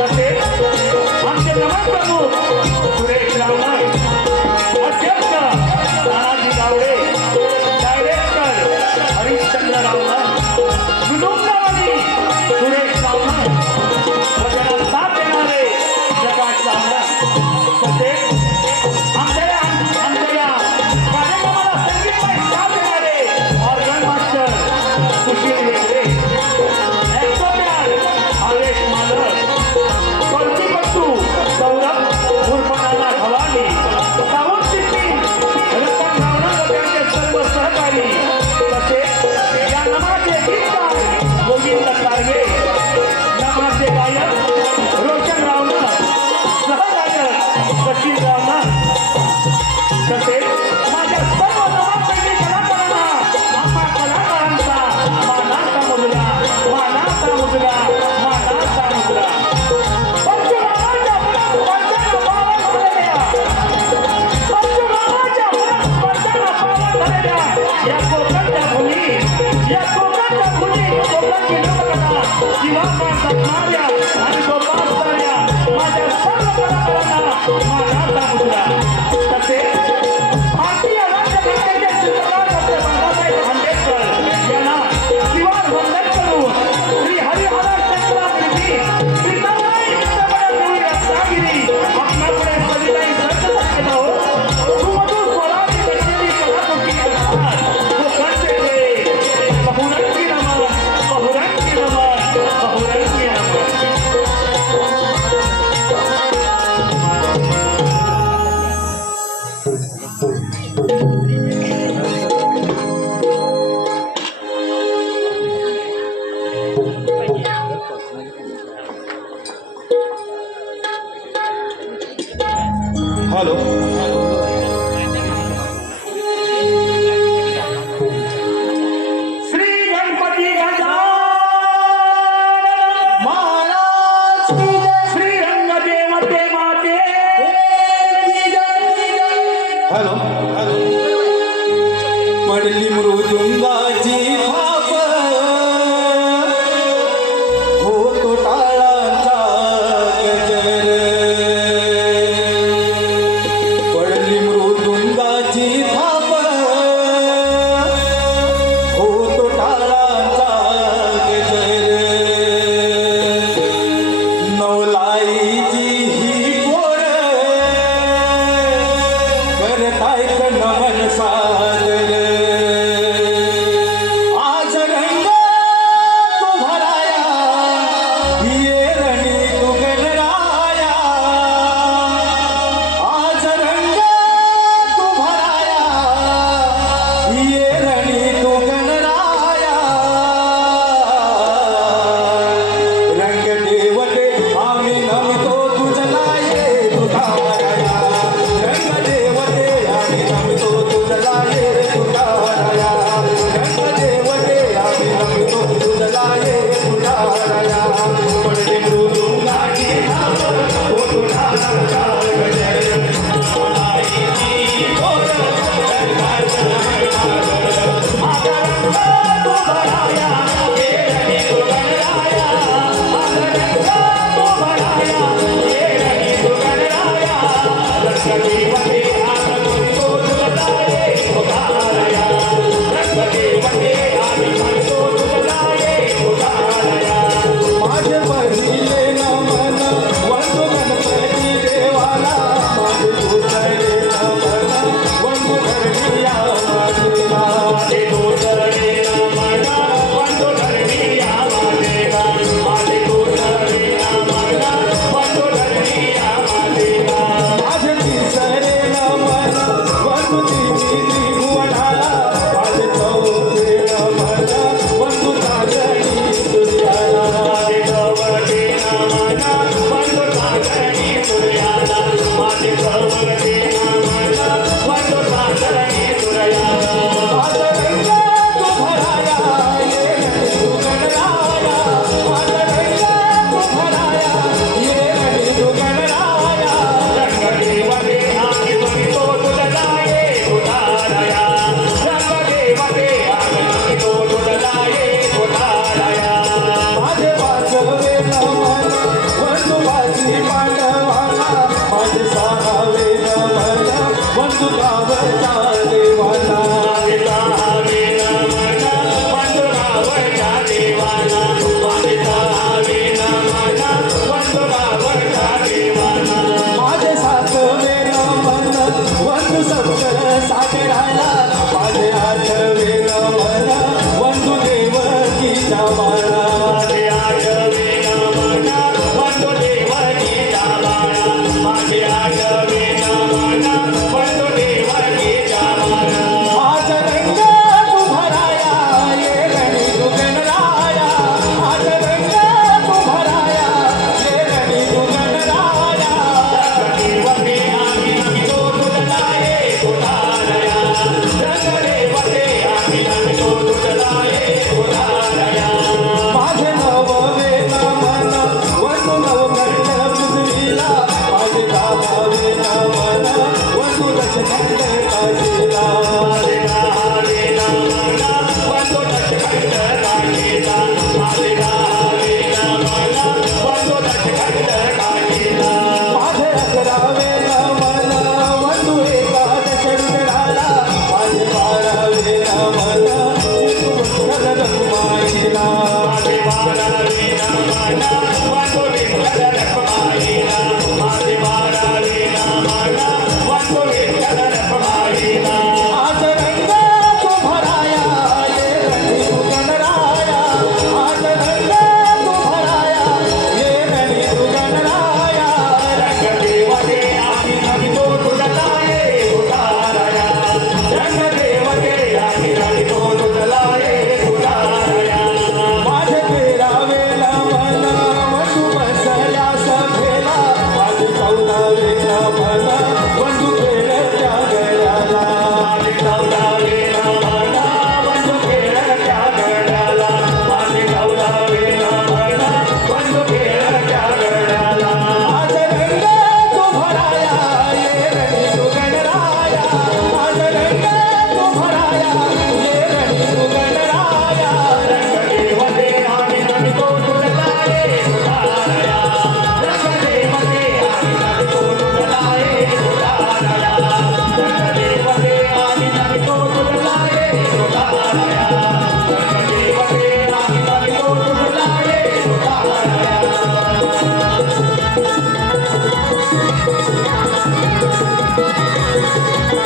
जाते. आमचे नमन प्रमुख जीवाचा जपणाऱ्या आणि जोपासणाऱ्या माझ्या सर्व परंपरांना माझा मुलगा Nagar, Nagar.